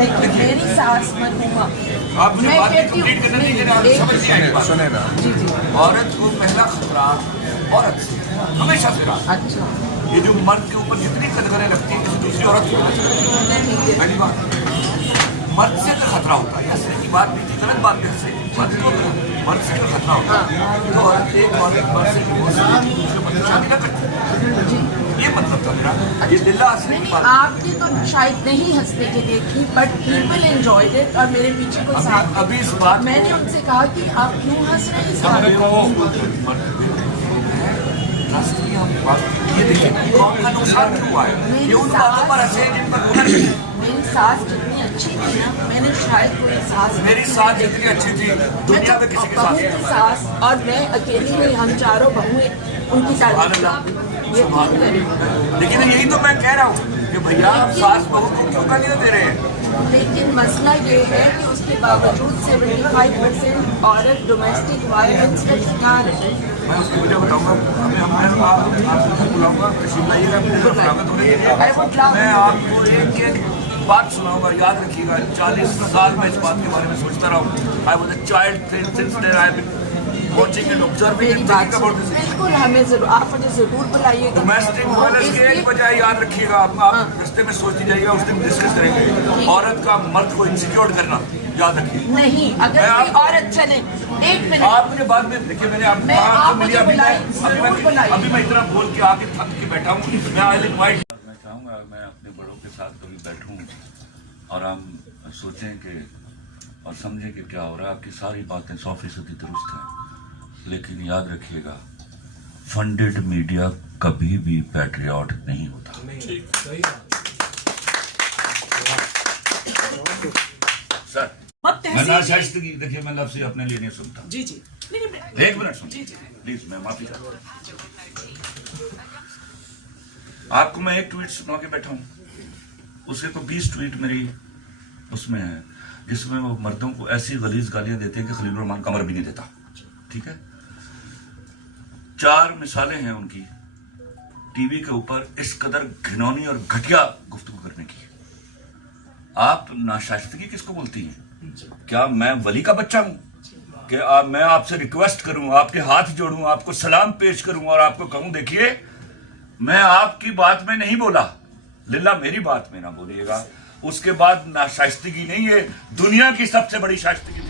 मेरी सास मरहुमा, आप मुझे मैं बात कहती हूँ कंप्लीट करने दीजिए ना, एक- समझ नहीं आएगी बात। सुने ना, जी जी औरत को पहला खतरा औरत से हमेशा से रहा। अच्छा ये जो मर्द के ऊपर जितनी कदगरें लगती है किसी दूसरी औरत की वजह से, ठीक है पहली बात मर्द से तो खतरा होता है, ऐसे की बात नहीं थी, गलत बात कैसे मर्द से तो खतरा होता है। तो औरत एक औरत मर्द से डिवोर्स लेती, दूसरे मर्द से शादी न करती, ये मतलब था मेरा। ये दिल्ला हंसने की बात आपने तो शायद नहीं हंसने की देखी, बट पीपल एंजॉयड इट। और मेरे पीछे कोई साथ अभी इस बात मैंने उनसे कहा कि आप क्यों हंस रहे हैं इस बात अरे को? वो राष्ट्रीय बात ये देखिए कौन का नुकसान क्यों हुआ है, ये उन बातों पर हंसे जिन पर होना चाहिए। मेरी सास जितनी अच्छी थी ना, मैंने शायद कोई सास मेरी सास जितनी अच्छी थी दुनिया में किसी के बहू साथ की सास और मैं अकेली नहीं, हम चारों बहुएं उनकी सुभान तारीफ अल्लाह, ये सुभान अल्लाह। लेकिन यही तो मैं कह रहा हूँ कि भैया आप सास बहू को क्यों गालियाँ दे रहे हैं। लेकिन मसला ये है कि उसके बावजूद 75% औरत डोमेस्टिक वायलेंस का शिकार है। मैं उसकी वजह बताऊंगा, हमें आपको घर बुलाऊंगा, तशरीफ लाइएगा, मैं घर बुलाऊंगा थोड़ी देर। मैं आपको एक एक बात सुनाऊंगा, याद रखिएगा। 40 साल में इस बात के बारे में सोचता रहा हूँ। I was a child since there I have been watching and observing and thinking about this. बिल्कुल हमें जरूर, आप मुझे जरूर बुलाइएगा। डोमेस्टिक वायलेंस की एक वजह याद रखिएगा, आप रास्ते में सोचती जाइएगा, उस दिन डिस्कस करेंगे। औरत का मर्द को इंसिक्योर करना याद रखिए। नहीं, अगर मैं कोई औरत चले, एक मिनट आप मुझे बाद में देखिए, मैंने मैं आप मुझे बुलाएं, जरूर बुलाइए। अभी मैं इतना बोल के आके थक के बैठा हूँ। मैं आई विल फाइट। मैं चाहूँगा मैं अपने बड़ों के साथ कभी बैठूं और हम सोचें कि और समझें कि क्या हो रहा है। आपकी सारी बातें 100% दुरुस्त हैं, लेकिन याद रखिएगा फंडेड मीडिया कभी भी पैट्रियट नहीं होता। सर मैं नाशाइस्तगी, देखिए मैं लफ्ज़ अपने लिए नहीं सुनता। जी जी एक मिनट सुनिए प्लीज, मैं माफी चाहता हूँ। आपको मैं एक ट्वीट सुना के बैठा हूँ, उसके तो 20 ट्वीट मेरी उसमें है, जिसमें वो मर्दों को ऐसी गलीज गालियां देते हैं कि खलील रहमान कमर भी नहीं देता। ठीक है, 4 मिसालें हैं उनकी टीवी के ऊपर इस कदर घिनौनी और घटिया गुफ्तगू करने की। आप नाशाइस्तगी किसको बोलती हैं? क्या मैं वली का बच्चा हूं कि मैं आपसे रिक्वेस्ट करूं, आपके हाथ जोड़ूं, आपको सलाम पेश करूं और आपको कहूं देखिए मैं आपकी बात में नहीं बोला, लिल्ला मेरी बात में ना बोलिएगा। उसके बाद नाशाइस्तगी नहीं है, दुनिया की सबसे बड़ी शाइस्तगी